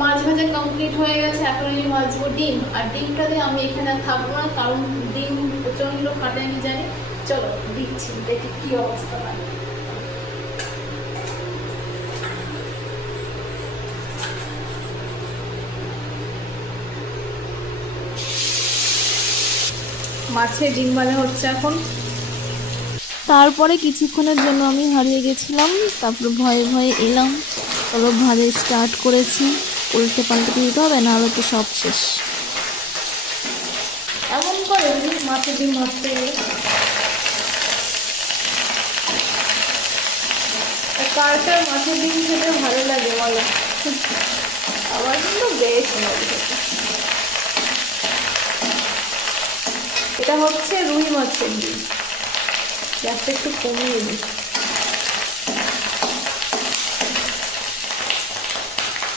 মাছ ভাজা কমপ্লিট হয়ে গেছে। এখন আমি ভাজবো ডিম, আর ডিমটা দিয়ে আমি এখানে থাকবো না, কারণ ডিম প্রচণ্ড ফাটে আমি জানি। চলো দিচ্ছি, দেখি কি অবস্থা হয়। মাছের ডিম ভাজা হচ্ছে এখন। তারপরে কিছুক্ষণের জন্য আমি হারিয়ে গেছিলাম, তারপর ভয়ে ভয়ে এলাম, তারপর ভাজা স্টার্ট করেছি। উল্টে পাল্টে দিতে হবে, নাহলে তো সব শেষ। এমন করে মাছের ডিম ভাজতে গেলে। কার কার মাছের ডিম খেতে ভালো লাগে বলো? আমার কিন্তু বেশ লাগে খেতে। এটা হচ্ছে রুই মাছের ডিম। গ্যাসটা একটু কমিয়ে দিই।